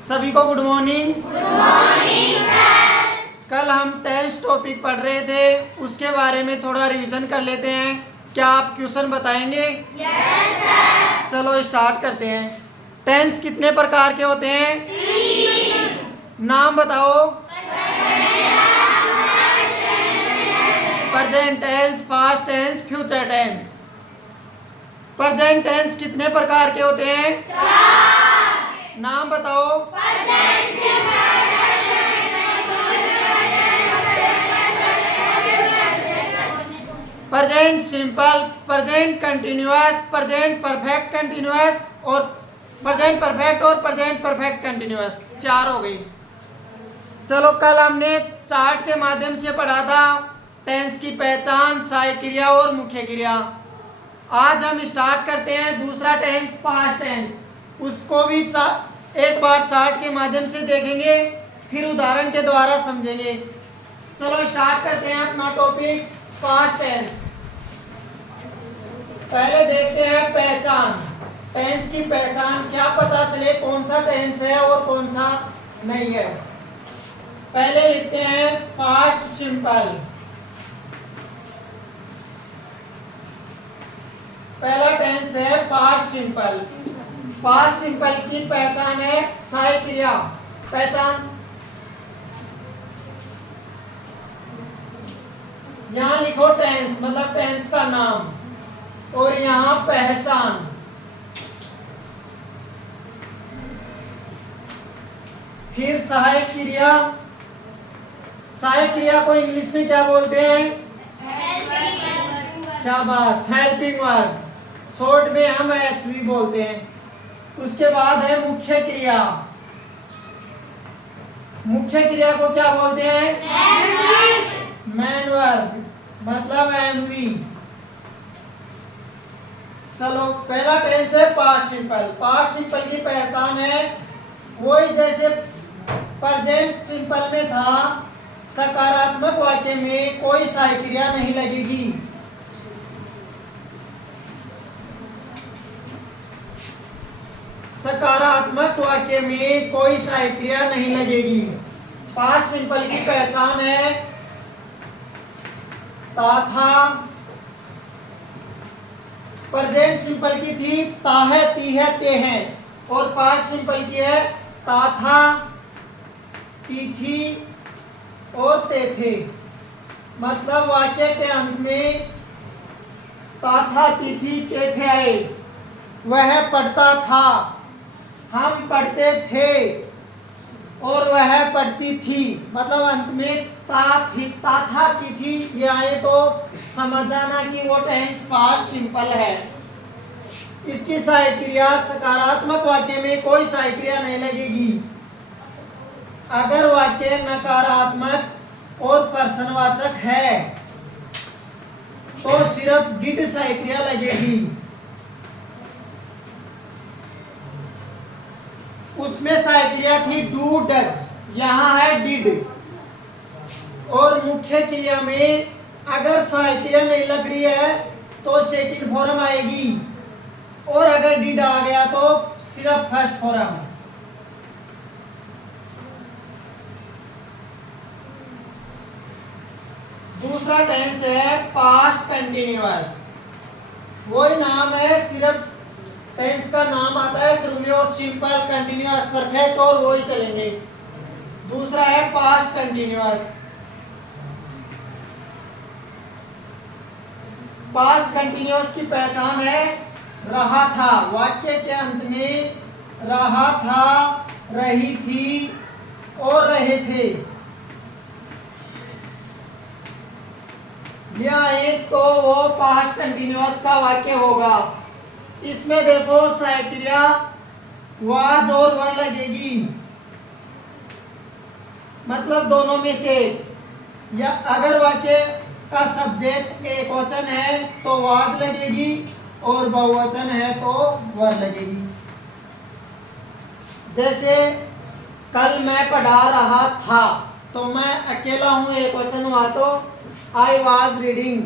सभी को good morning. Good morning sir. कल हम टेंस टॉपिक पढ़ रहे थे, उसके बारे में थोड़ा रिवीजन कर लेते हैं। क्या आप क्वेश्चन बताएंगे? Yes sir. चलो स्टार्ट करते हैं। टेंस कितने प्रकार के होते हैं? 3। नाम बताओ। Present tense, past tense, future tense. Present tense कितने प्रकार के होते हैं? 4। नाम बताओ। Present simple, present simple, present continuous, present perfect continuous और प्रेजेंट परफेक्ट और प्रेजेंट परफेक्ट कंटिन्यूअस। 4 हो गई। चलो, कल हमने चार्ट के माध्यम से पढ़ा था टेंस की पहचान, सहायक क्रिया और मुख्य क्रिया। आज हम स्टार्ट करते हैं दूसरा टेंस, पास्ट टेंस। उसको भी एक बार चार्ट के माध्यम से देखेंगे, फिर उदाहरण के द्वारा समझेंगे। चलो स्टार्ट करते हैं अपना टॉपिक, पास्ट टेंस। पहले देखते हैं पहचान। टेंस की पहचान, क्या पता चले कौन सा टेंस है और कौन सा नहीं है। पहले लिखते हैं पास्ट सिंपल। पहला टेंस है पास्ट सिंपल। पास्ट सिंपल की पहचान है सहायक क्रिया। पहचान, यहां लिखो टेंस, मतलब टेंस का नाम, और यहां पहचान। फिर सहायक क्रिया। सहायक क्रिया को इंग्लिश में क्या बोलते हैं? शाबाश, हेल्पिंग वर्ब। शॉर्ट में हम एचवी बोलते हैं। उसके बाद है मुख्य क्रिया। मुख्य क्रिया को क्या बोलते हैं? मैन वर्ब, मतलब एमवी। चलो, पहला टेंस है पास्ट सिंपल। पास्ट सिंपल की पहचान है वही जैसे प्रेजेंट सिंपल में था, सकारात्मक वाक्य में कोई सहायक क्रिया नहीं लगेगी। सकारात्मक वाक्य में कोई सहायक क्रिया नहीं लगेगी। पास्ट सिंपल की पहचान है ता था। प्रेजेंट सिंपल की थी ता है, ती है, ते हैं, और पास्ट सिंपल की है ता था, ती थी और ते थे। मतलब वाक्य के अंत में ता था, ती थी, ते थे आए। वह पढ़ता था, हम पढ़ते थे, और वह पढ़ती थी। मतलब अंत में ता थी, ता था, की थी ये आए तो समझ जाना कि वो टेंस पास्ट सिंपल है। इसकी सहायक क्रिया, सकारात्मक वाक्य में कोई सहायक क्रिया नहीं लगेगी। अगर वाक्य नकारात्मक और प्रश्नवाचक है तो सिर्फ डिड सहायक क्रिया लगेगी। उसमें सहायक क्रिया थी डू, डज, यहां है डिड। और मुख्य क्रिया में अगर सहायक क्रिया नहीं लग रही है तो सेकंड फॉर्म आएगी, और अगर डिड आ गया तो सिर्फ फर्स्ट फॉर्म। दूसरा टेंस है पास्ट कंटिन्यूअस। वही नाम है, सिर्फ टेंस का नाम आता है शुरू में, और सिंपल, कंटिन्यूअस, परफेक्ट और वही चलेंगे। दूसरा है पास्ट कंटिन्यूअस। पास्ट कंटिन्यूअस की पहचान है रहा था। वाक्य के अंत में रहा था, रही थी और रहे थे या एक तो वो पास्ट कंटिन्यूअस का वाक्य होगा। इसमें देखो सहायक क्रिया वाज और वर लगेगी, मतलब दोनों में से। या अगर वाक्य का सब्जेक्ट एक वचन है तो वाज लगेगी, और बहुवचन है तो वर लगेगी। जैसे कल मैं पढ़ा रहा था, तो मैं अकेला हूं, एक वचन हुआ तो आई वाज रीडिंग,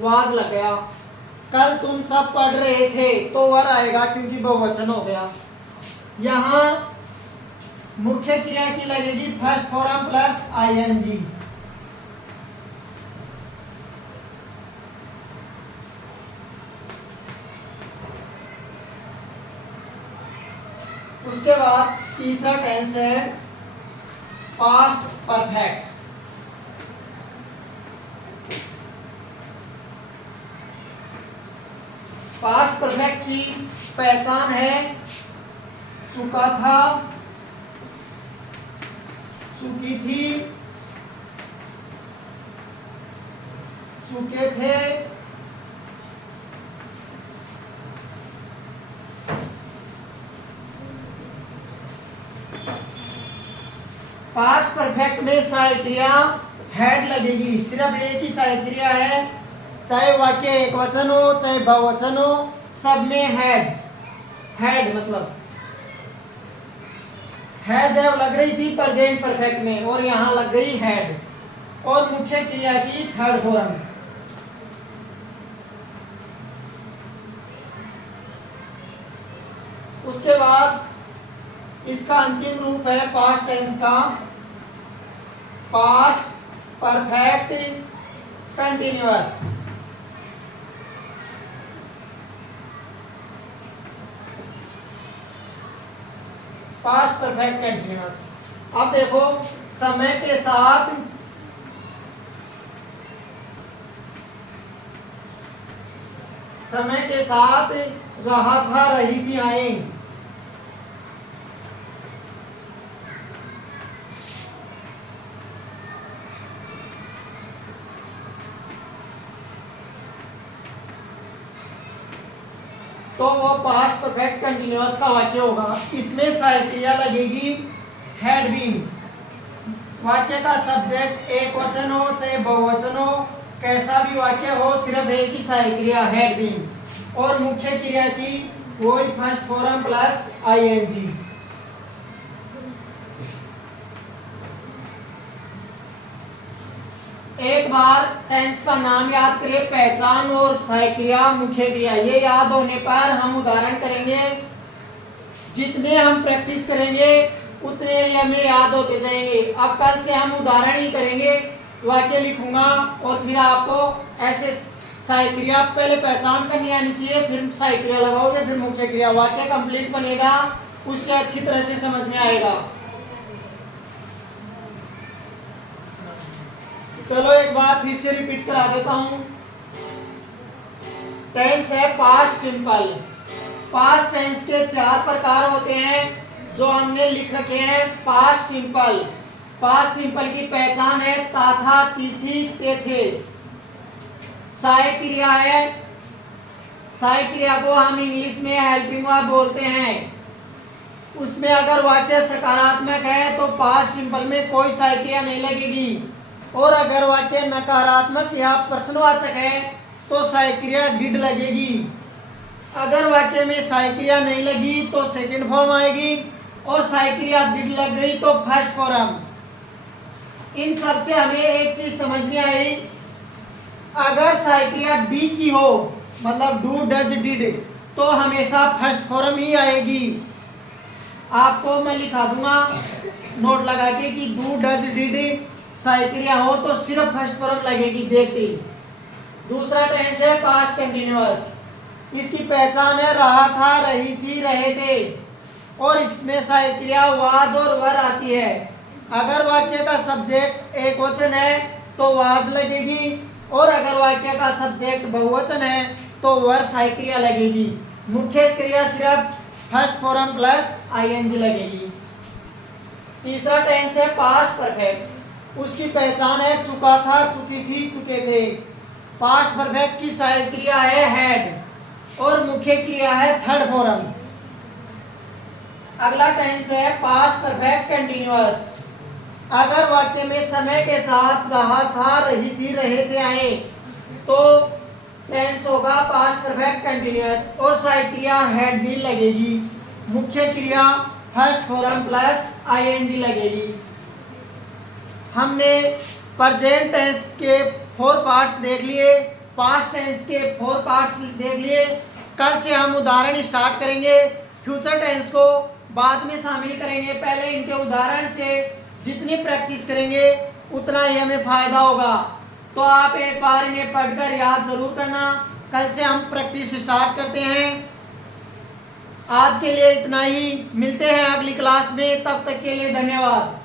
वाज लग गया। कल तुम सब पढ़ रहे थे तो वर आएगा क्योंकि बहुवचन हो गया। यहाँ मुख्य क्रिया की लगेगी फर्स्ट फॉर्म प्लस आईएनजी। उसके बाद तीसरा टेंस है पास्ट परफेक्ट। पास्ट परफेक्ट की पहचान है चुका था, चुकी थी, चुके थे, पास्ट परफेक्ट में सहायक क्रिया हैड लगेगी। सिर्फ एक ही सहायक क्रिया है, चाहे वाक्य एक वचन हो चाहे बहुवचन हो, सब में हैज, हैड मतलब हैज लग रही थी प्रेजेंट परफेक्ट में और यहां लग गई हैड। और मुख्य क्रिया की थर्ड फॉर्म। उसके बाद इसका अंतिम रूप है पास्ट टेंस का past perfect continuous. Past perfect continuous. अब देखो समय के साथ रहा था, रही थी, आए। तो वो पास्ट परफेक्ट कंटिन्यूअस का वाक्य होगा। इसमें सहायक क्रिया लगेगी हैड बीन। वाक्य का सब्जेक्ट एक वचन हो चाहे बहुवचन हो, कैसा भी वाक्य हो, सिर्फ एक ही सहायक क्रिया हैड बीन। और मुख्य क्रिया की वही फर्स्ट फॉर्म प्लस आईएनजी। एक बार टेंस का नाम याद करिए, पहचान और सहायक क्रिया, मुख्य क्रिया। ये याद होने पर हम उदाहरण करेंगे। जितने हम प्रैक्टिस करेंगे उतने ही हमें याद होते जाएंगे। अब कल से हम उदाहरण ही करेंगे, वाक्य लिखूंगा और फिर आपको ऐसे सहायक क्रिया पहले पहचान करनी आनी चाहिए, फिर सहायक क्रिया लगाओगे, फिर मुख्य क्रिया। वाक्य कंप्लीट बनेगा, उससे अच्छी तरह से समझ में आएगा। चलो एक बार फिर से रिपीट करा देता हूं। टेंस है पास्ट सिंपल। पास्ट टेंस के 4 प्रकार होते हैं जो हमने लिख रखे हैं। Past simple. पास्ट सिंपल की पहचान है था था, थी थी, ते थे। सहायक क्रिया है, सहायक क्रिया को हम इंग्लिश में हेल्पिंग वर्ब बोलते हैं। उसमें अगर वाक्य सकारात्मक है तो पास्ट सिंपल में कोई सहायक क्रिया नहीं लगेगी, और अगर वाक्य नकारात्मक या प्रश्नवाचक है तो सहायक क्रिया डिड लगेगी। अगर वाक्य में सहायक क्रिया नहीं लगी तो सेकंड फॉर्म आएगी, और सहायक क्रिया डिड लग गई तो फर्स्ट फॉर्म। इन सब से हमें एक चीज समझ में आई, अगर सहायक क्रिया बी की हो, मतलब डू डज डिड, तो हमेशा फर्स्ट फॉर्म ही आएगी। आपको मैं लिखा दूंगा नोट लगा के कि डू डज डिड सहायक क्रिया हो तो सिर्फ फर्स्ट फॉर्म लगेगी, देखते ही। दूसरा टेंस है पास्ट कंटिन्यूअस। इसकी पहचान है रहा था, रही थी, रहे थे, और इसमें सहायक क्रिया वाज और वर आती है। अगर वाक्य का सब्जेक्ट एक वचन है तो वाज लगेगी, और अगर वाक्य का सब्जेक्ट बहुवचन है तो वर सहायक क्रिया लगेगी। मुख्य क्रिया सिर्फ फर्स्ट फॉर्म प्लस आईएनजी लगेगी। तीसरा टेंस है पास्ट परफेक्ट। उसकी पहचान है चुका था, चुकी थी, चुके थे। पास्ट परफेक्ट की सहायक क्रिया है हैड, और मुख्य क्रिया है थर्ड फॉर्म। अगला टेंस है पास्ट परफेक्ट कंटिन्यूअस। अगर वाक्य में समय के साथ रहा था, रही थी, रहे थे आए तो टेंस होगा पास्ट परफेक्ट कंटिन्यूअस, और सहायक क्रिया हैड भी लगेगी। मुख्य क्रिया फर्स्ट फॉर्म प्लस आईएनजी लगेगी। हमने प्रेजेंट टेंस के 4 पार्ट्स देख लिए, पास्ट टेंस के 4 पार्ट्स देख लिए। कल से हम उदाहरण स्टार्ट करेंगे। फ्यूचर टेंस को बाद में शामिल करेंगे। पहले इनके उदाहरण से जितनी प्रैक्टिस करेंगे उतना ही हमें फायदा होगा। तो आप एक बार इन्हें पढ़कर याद जरूर करना। कल से हम प्रैक्टिस स्टार्ट करते हैं। आज के लिए इतना ही, मिलते हैं अगली क्लास में, तब तक के लिए धन्यवाद।